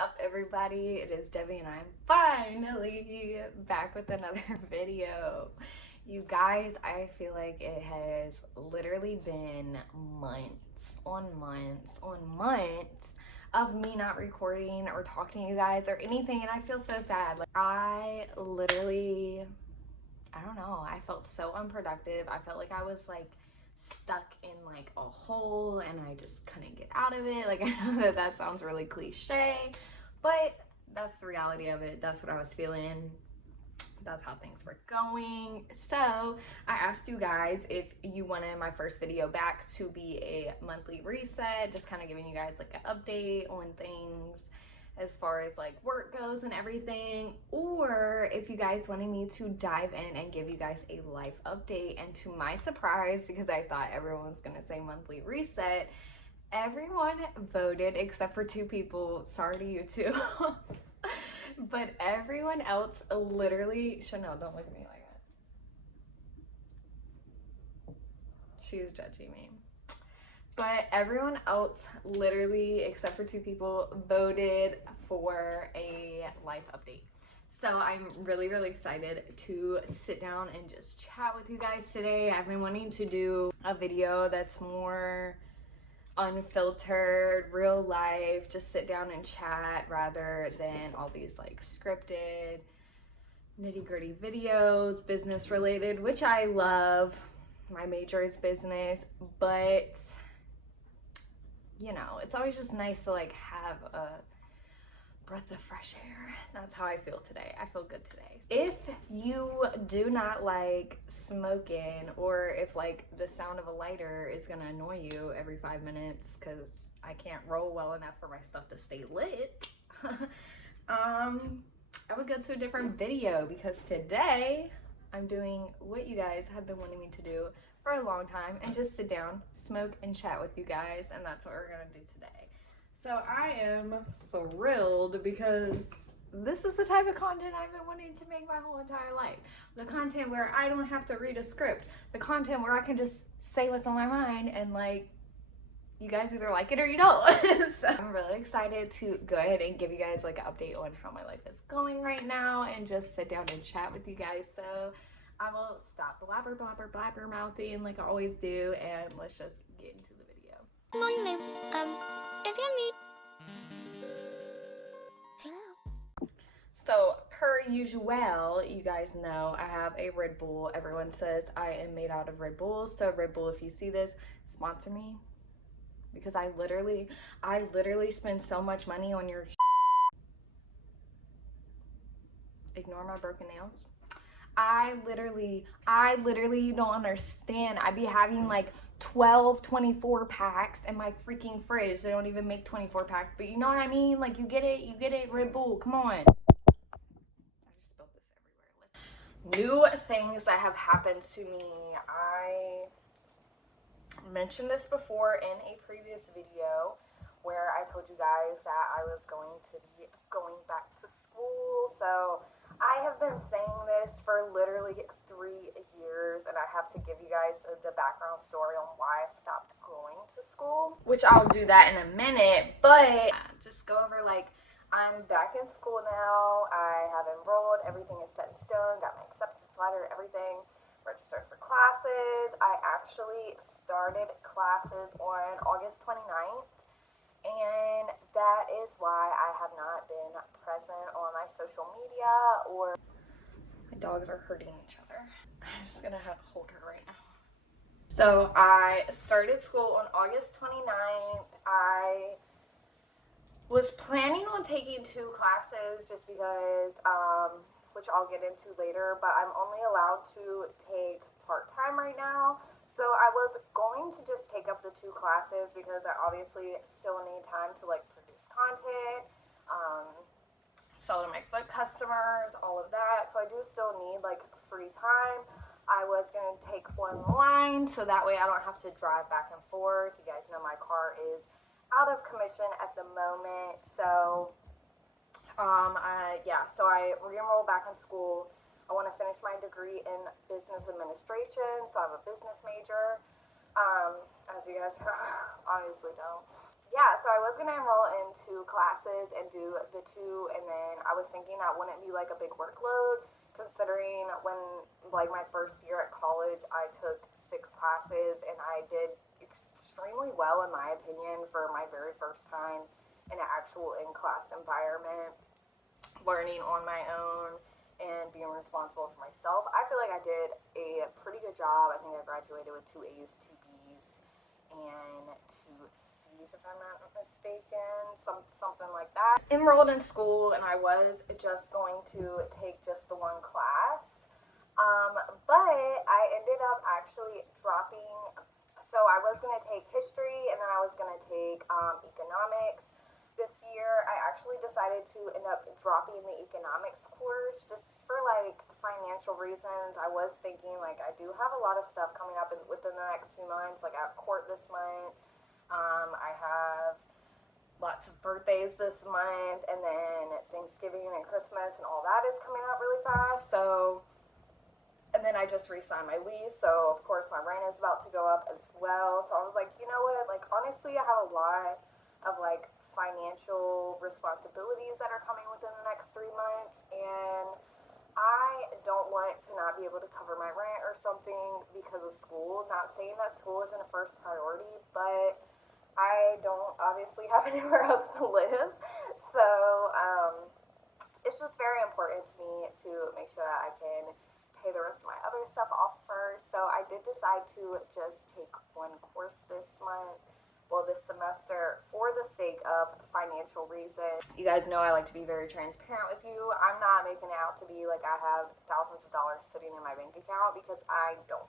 up, everybody? It is Debbie and I'm finally back with another video. You guys, I feel like it has literally been months on months on months of me not recording or talking to you guys or anything, and I feel so sad. Like, I don't know, I felt so unproductive. I felt like I was like stuck in like a hole and I just couldn't get out of it. Like, I know that that sounds really cliche, but that's the reality of it. That's what I was feeling. That's how things were going. So I asked you guys if you wanted my first video back to be a monthly reset, just kind of giving you guys like an update on things as far as like work goes and everything, or if you guys wanted me to dive in and give you guys a life update. And to my surprise, because I thought everyone was gonna say monthly reset, everyone voted except for two people. Sorry to you two. But everyone else literally, Chanel, don't look at me like that. She's judging me. But everyone else, literally, except for two people, voted for a life update. So I'm really, really excited to sit down and just chat with you guys today. I've been wanting to do a video that's more unfiltered, real life, just sit down and chat rather than all these like scripted, nitty-gritty videos, business related, which I love. My major is business, but you know, it's always just nice to like have a breath of fresh air. That's how I feel today. I feel good today. If you do not like smoking, or if like the sound of a lighter is gonna annoy you every 5 minutes because I can't roll well enough for my stuff to stay lit, I would go to a different video, because today I'm doing what you guys have been wanting me to do for a long time, and just sit down, smoke, and chat with you guys, and that's what we're gonna do today. So I am thrilled, because this is the type of content I've been wanting to make my whole entire life. The content where I don't have to read a script. The content where I can just say what's on my mind, and like, you guys either like it or you don't. So I'm really excited to go ahead and give you guys like an update on how my life is going right now, and just sit down and chat with you guys. So I will stop blabber mouthing like I always do, and let's just get into the video. Morning, ma'am. Is your need? So per usual, you guys know I have a Red Bull. Everyone says I am made out of Red Bull. So Red Bull, if you see this, sponsor me, because I literally spend so much money on your ignore my broken nails. I literally don't understand. I be having like 12, 24 packs in my freaking fridge. They don't even make 24 packs, but you know what I mean? Like, you get it, Red Bull, come on. I just spilled this everywhere. New things that have happened to me. I mentioned this before in a previous video where I told you guys that I was going to be going back to school. So I have been saying this for literally 3 years, and I have to give you guys the background story on why I stopped going to school, which I'll do that in a minute. But just go over, like, I'm back in school now. I have enrolled. Everything is set in stone. Got my acceptance letter, everything. Registered for classes. I actually started classes on August 29th. And that is why I have not been present on my social media, or my dogs are hurting each other. I'm just gonna have to hold her right now. So I started school on August 29th. I was planning on taking 2 classes just because, which I'll get into later, but I'm only allowed to take part-time right now. So I was going to just take up the 2 classes because I obviously still need time to like produce content, sell to my foot customers, all of that. So I do still need like free time. I was going to take one line so that way I don't have to drive back and forth. You guys know my car is out of commission at the moment. So so I re-enrolled back in school. I want to finish my degree in business administration, so I'm a business major. As you guys obviously don't. yeah, so I was gonna enroll in 2 classes and do the 2, and then I was thinking that wouldn't be like a big workload, considering when like my first year at college, I took 6 classes and I did extremely well in my opinion for my very first time in an actual in-class environment, learning on my own and being responsible for myself. I feel like I did a pretty good job. I think I graduated with 2 A's, 2 B's, and 2 C's if I'm not mistaken, something like that. Enrolled in school and I was just going to take just the 1 class, but I ended up actually dropping. So I was going to take history and then I was going to take economics. This year I actually decided to end up dropping the economics course just for like financial reasons. I was thinking like I do have a lot of stuff coming up within the next few months, like I have court this month. I have lots of birthdays this month, and then Thanksgiving and Christmas and all that is coming up really fast. So, and then I just re-signed my lease, so of course my rent is about to go up as well. So I was like, you know what, like honestly I have a lot of like financial responsibilities that are coming within the next 3 months, and I don't want to not be able to cover my rent or something because of school. Not saying that school isn't a first priority, but I don't obviously have anywhere else to live. So it's just very important to me to make sure that I can pay the rest of my other stuff off first. So I did decide to just take 1 course this month, well, this semester, for the sake of financial reasons. You guys know I like to be very transparent with you. I'm not making it out to be like I have thousands of dollars sitting in my bank account, because I don't.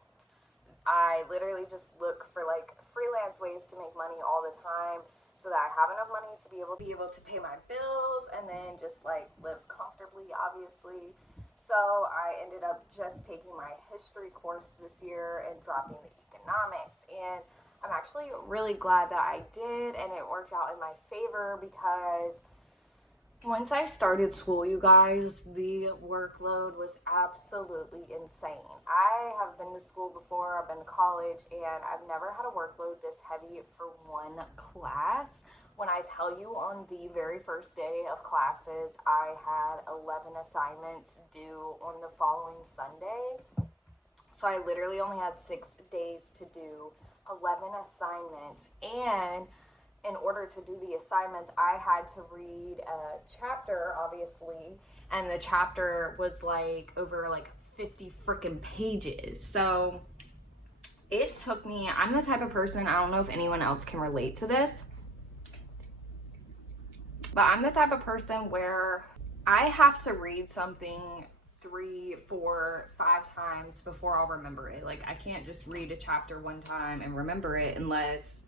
I literally just look for like freelance ways to make money all the time so that I have enough money to be able to pay my bills and then just like live comfortably, obviously. So I ended up just taking my history course this year and dropping the economics, and I'm actually really glad that I did, and it worked out in my favor because once I started school, you guys, the workload was absolutely insane. I have been to school before, I've been to college, and I've never had a workload this heavy for 1 class. When I tell you, on the very first day of classes, I had 11 assignments due on the following Sunday. So I literally only had 6 days to do 11 assignments, and in order to do the assignments, I had to read a chapter, obviously, and the chapter was like over like 50 freaking pages. So it took me, I'm the type of person, I don't know if anyone else can relate to this, but I'm the type of person where I have to read something 3, 4, 5 times before I'll remember it. Like I can't just read a chapter 1 time and remember it unless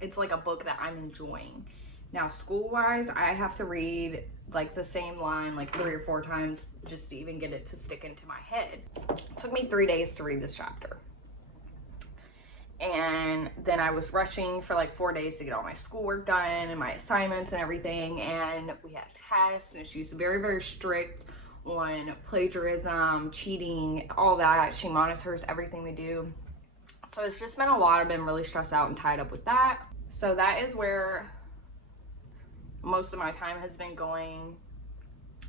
it's like a book that I'm enjoying. Now school-wise, I have to read like the same line like 3 or 4 times just to even get it to stick into my head. It took me 3 days to read this chapter. And then I was rushing for like 4 days to get all my schoolwork done and my assignments and everything, and we had tests, and she's very, very strict on plagiarism, cheating, all that. She monitors everything we do. So it's just been a lot. I've been really stressed out and tied up with that. So that is where most of my time has been going,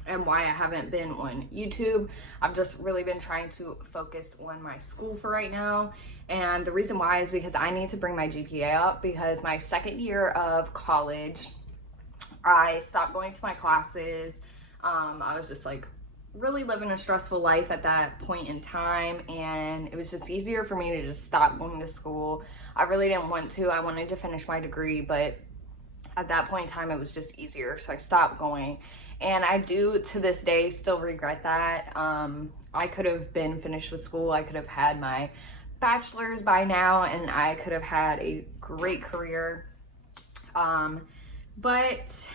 and why I haven't been on YouTube. I've just really been trying to focus on my school for right now. And the reason why is because I need to bring my GPA up, because my second year of college, I stopped going to my classes. I was just like really living a stressful life at that point in time, and it was just easier for me to just stop going to school. I really didn't want to. I wanted to finish my degree, but at that point in time it was just easier, so I stopped going. And I do to this day still regret that. I could have been finished with school. I could have had my bachelor's by now, and I could have had a great career. But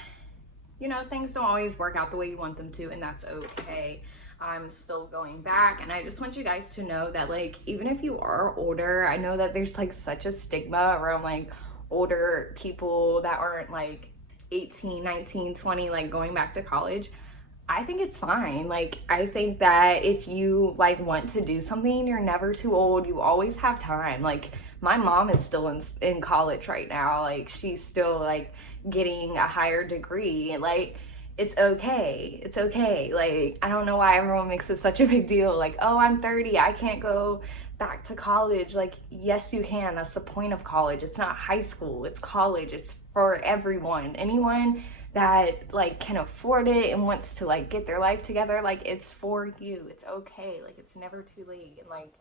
you know, things don't always work out the way you want them to, and that's okay. I'm still going back, and I just want you guys to know that, like, even if you are older, I know that there's like such a stigma around like older people that aren't like 18, 19, 20, like going back to college. I think it's fine. Like, I think that if you like want to do something, you're never too old. You always have time. Like, My mom is still in college right now. Like, she's still like getting a higher degree. Like, it's okay. It's okay. Like, I don't know why everyone makes it such a big deal. Like, oh, I'm 30, I can't go back to college. Like, yes, you can. That's the point of college. It's not high school, it's college. It's for everyone. Anyone that like can afford it and wants to like get their life together, like, it's for you. It's okay. Like, it's never too late. And like,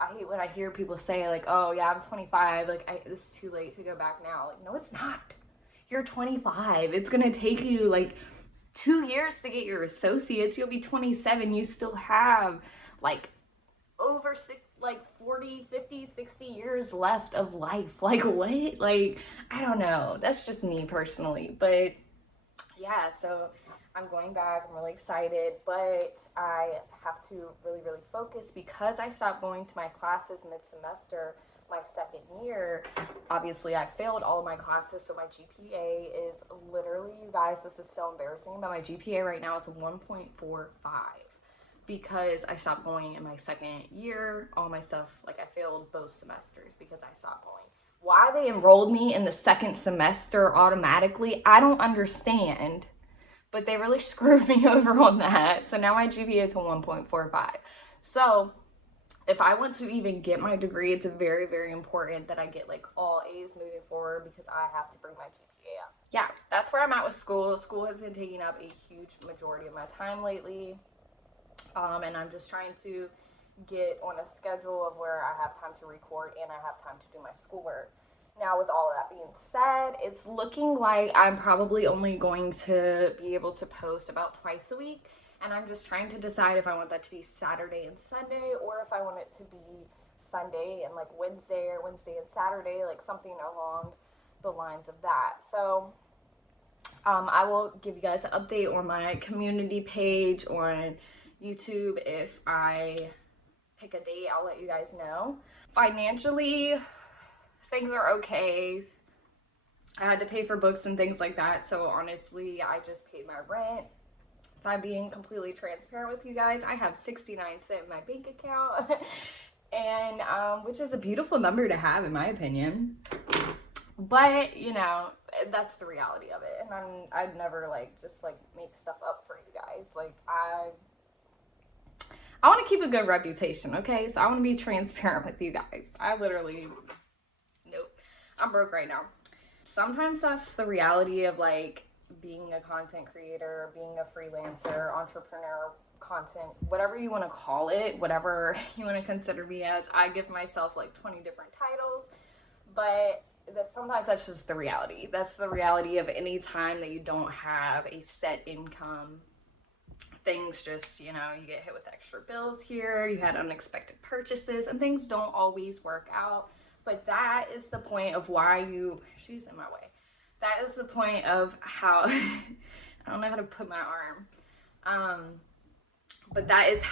I hate when I hear people say like, oh yeah, I'm 25, like, it's too late to go back now. Like, no, it's not. You're 25. It's gonna take you like 2 years to get your associates. You'll be 27. You still have like over like 40, 50, 60 years left of life. Like, what? Like, I don't know. That's just me personally. But yeah, so I'm going back. I'm really excited, but I have to really, really focus because I stopped going to my classes mid-semester my second year. Obviously, I failed all of my classes, so my GPA is literally, you guys, this is so embarrassing, but my GPA right now is 1.45 because I stopped going in my second year. All my stuff, like, I failed both semesters because I stopped going. Why they enrolled me in the second semester automatically, I don't understand, but they really screwed me over on that. So now my GPA is a 1.45. So if I want to even get my degree, it's very, very important that I get like all A's moving forward because I have to bring my GPA up. Yeah, that's where I'm at with school. School has been taking up a huge majority of my time lately. And I'm just trying to get on a schedule of where I have time to record and I have time to do my schoolwork. Now, with all of that being said, it's looking like I'm probably only going to be able to post about twice a week. And I'm just trying to decide if I want that to be Saturday and Sunday, or if I want it to be Sunday and like Wednesday, or Wednesday and Saturday, like something along the lines of that. So I will give you guys an update on my community page on YouTube. If I pick a date, I'll let you guys know. Financially, things are okay. I had to pay for books and things like that, so honestly, I just paid my rent. If I'm being completely transparent with you guys, I have 69 cents in my bank account, and which is a beautiful number to have in my opinion. But you know, that's the reality of it, and I'd never like just like make stuff up for you guys. Like, I want to keep a good reputation, okay? So I want to be transparent with you guys. I literally, nope, I'm broke right now. Sometimes that's the reality of like being a content creator, being a freelancer, entrepreneur, content, whatever you want to call it, whatever you want to consider me as. I give myself like 20 different titles, but sometimes that's just the reality. That's the reality of any time that you don't have a set income. Things just, you know, you get hit with extra bills here, you had unexpected purchases, and things don't always work out. But that is the point of why she's in my way. That is the point of how, I don't know how to put my arm. But that's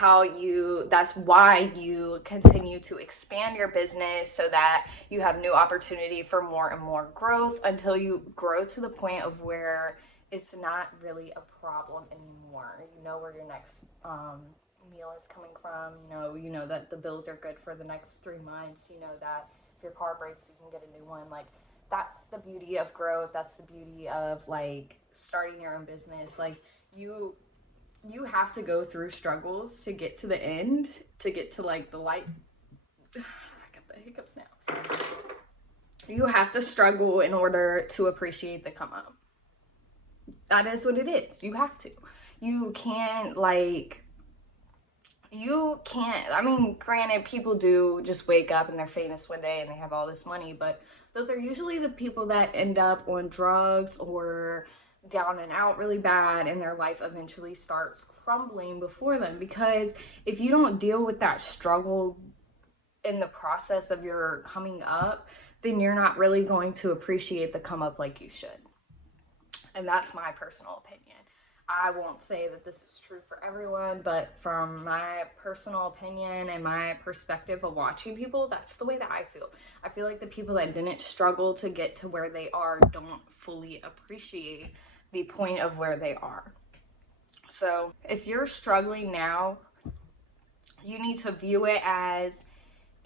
why you continue to expand your business so that you have new opportunity for more and more growth until you grow to the point of where it's not really a problem anymore. You know where your next meal is coming from. You know that the bills are good for the next 3 months. You know that if your car breaks, you can get a new one. Like, that's the beauty of growth. That's the beauty of like starting your own business. Like, you have to go through struggles to get to the end, to get to like the light. I got the hiccups now. You have to struggle in order to appreciate the come up. That is what it is. You have to. You can't I mean, granted, people do just wake up and they're famous one day and they have all this money, but those are usually the people that end up on drugs or down and out really bad, and their life eventually starts crumbling before them. Because if you don't deal with that struggle in the process of your coming up, then you're not really going to appreciate the come up like you should. And that's my personal opinion. I won't say that this is true for everyone, but from my personal opinion and my perspective of watching people, that's the way that I feel. I feel like the people that didn't struggle to get to where they are don't fully appreciate the point of where they are. So if you're struggling now, you need to view it as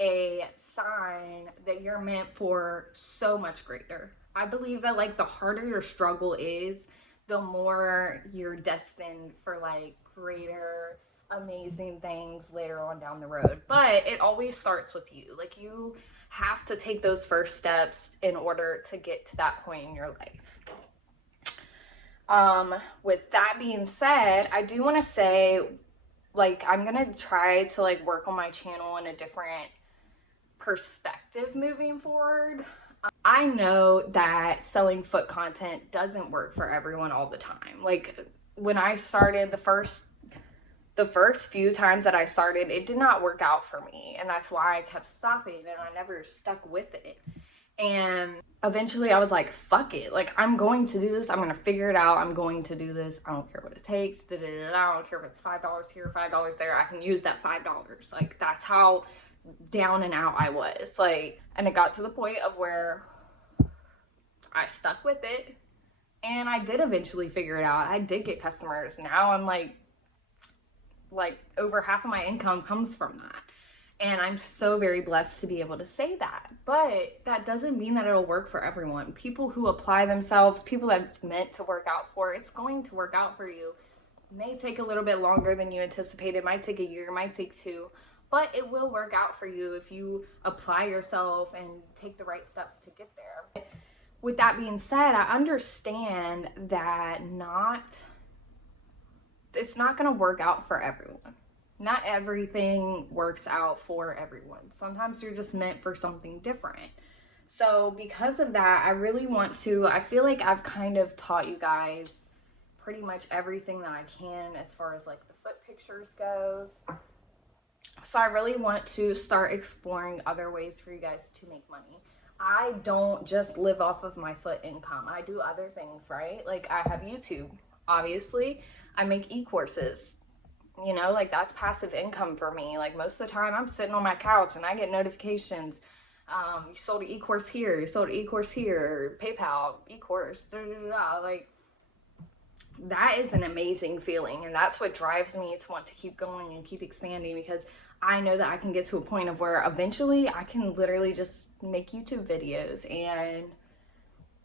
a sign that you're meant for so much greater. I believe that like the harder your struggle is, the more you're destined for like greater amazing things later on down the road. But it always starts with you. Like you have to take those first steps in order to get to that point in your life. With that being said, I do want to say, like, I'm gonna try to like work on my channel in a different perspective moving forward. I know that selling foot content doesn't work for everyone all the time. Like when I started, the first few times that I started, it did not work out for me, and that's why I kept stopping and I never stuck with it. And eventually I was like, fuck it, like I'm going to do this, I'm gonna figure it out, I'm going to do this, I don't care what it takes, I don't care if it's $5 here, $5 there, I can use that $5. Like that's how down and out I was. Like, and it got to the point of where I stuck with it, and I did eventually figure it out. I did get customers. Now I'm like over half of my income comes from that. And I'm so very blessed to be able to say that. But that doesn't mean that it'll work for everyone. People who apply themselves, people that it's meant to work out for, it's going to work out for you. It may take a little bit longer than you anticipated. It might take a year, it might take 2. But it will work out for you if you apply yourself and take the right steps to get there. With that being said, I understand that it's not going to work out for everyone. Not everything works out for everyone. Sometimes you're just meant for something different. So because of that, I feel like I've kind of taught you guys pretty much everything that I can as far as like the foot pictures goes. So I really want to start exploring other ways for you guys to make money. I don't just live off of my foot income. I do other things, right? Like I have YouTube, obviously. I make e-courses. You know, like that's passive income for me. Like most of the time I'm sitting on my couch and I get notifications. You sold an e-course here, you sold an e-course here, PayPal, e-course, like that is an amazing feeling. And that's what drives me to want to keep going and keep expanding, because I know that I can get to a point of where eventually I can literally just make YouTube videos and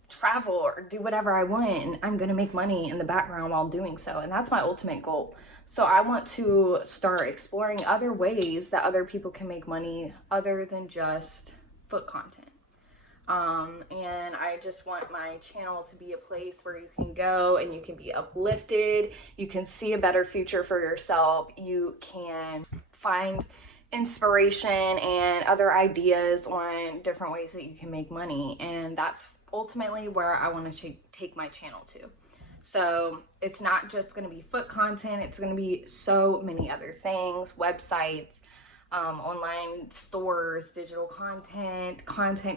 travel or do whatever I want, and I'm gonna make money in the background while doing so. And that's my ultimate goal. So I want to start exploring other ways that other people can make money other than just foot content. And I just want my channel to be a place where you can go and you can be uplifted, you can see a better future for yourself, you can find inspiration and other ideas on different ways that you can make money. And that's ultimately where I want to take my channel to. So it's not just going to be foot content, it's going to be so many other things: websites, online stores, digital content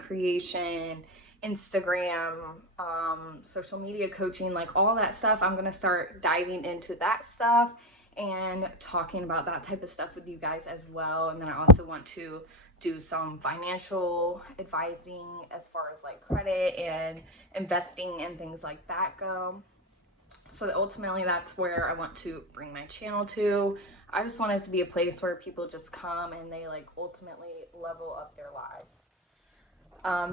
creation, Instagram, social media coaching, like all that stuff. I'm going to start diving into that stuff and talking about that type of stuff with you guys as well. And then I also want to do some financial advising as far as like credit and investing and things like that go. So ultimately that's where I want to bring my channel to. I just want it to be a place where people just come and they like ultimately level up their lives.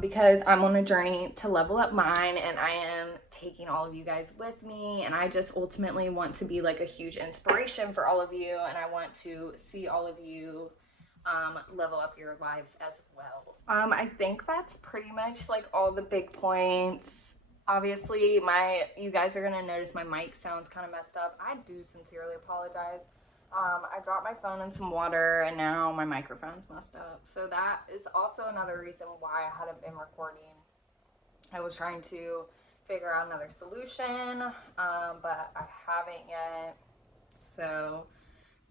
Because I'm on a journey to level up mine, and I am taking all of you guys with me, and I just ultimately want to be like a huge inspiration for all of you, and I want to see all of you level up your lives as well. I think that's pretty much like all the big points. Obviously, you guys are gonna notice my mic sounds kind of messed up. I do sincerely apologize. I dropped my phone in some water and now my microphone's messed up. So that is also another reason why I hadn't been recording. I was trying to figure out another solution, but I haven't yet. So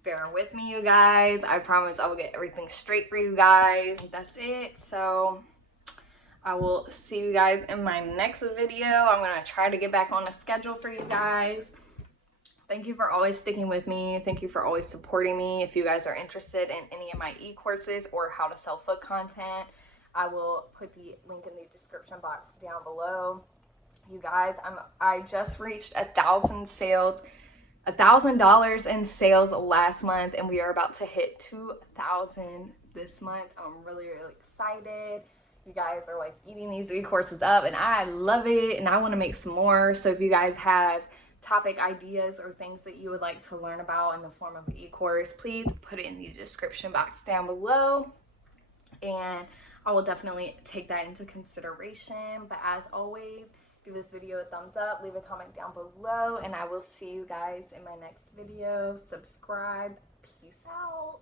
bear with me, you guys. I promise I will get everything straight for you guys. That's it. So I will see you guys in my next video. I'm going to try to get back on a schedule for you guys. Thank you for always sticking with me. Thank you for always supporting me. If you guys are interested in any of my e-courses or how to sell foot content, I will put the link in the description box down below. You guys, I just reached $1,000 in sales last month, and we are about to hit 2,000 this month. I'm really excited. You guys are like eating these e-courses up and I love it, and I want to make some more. So if you guys have topic ideas or things that you would like to learn about in the form of an e-course, please put it in the description box down below, and I will definitely take that into consideration. But as always, give this video a thumbs up, leave a comment down below, and I will see you guys in my next video. Subscribe. Peace out.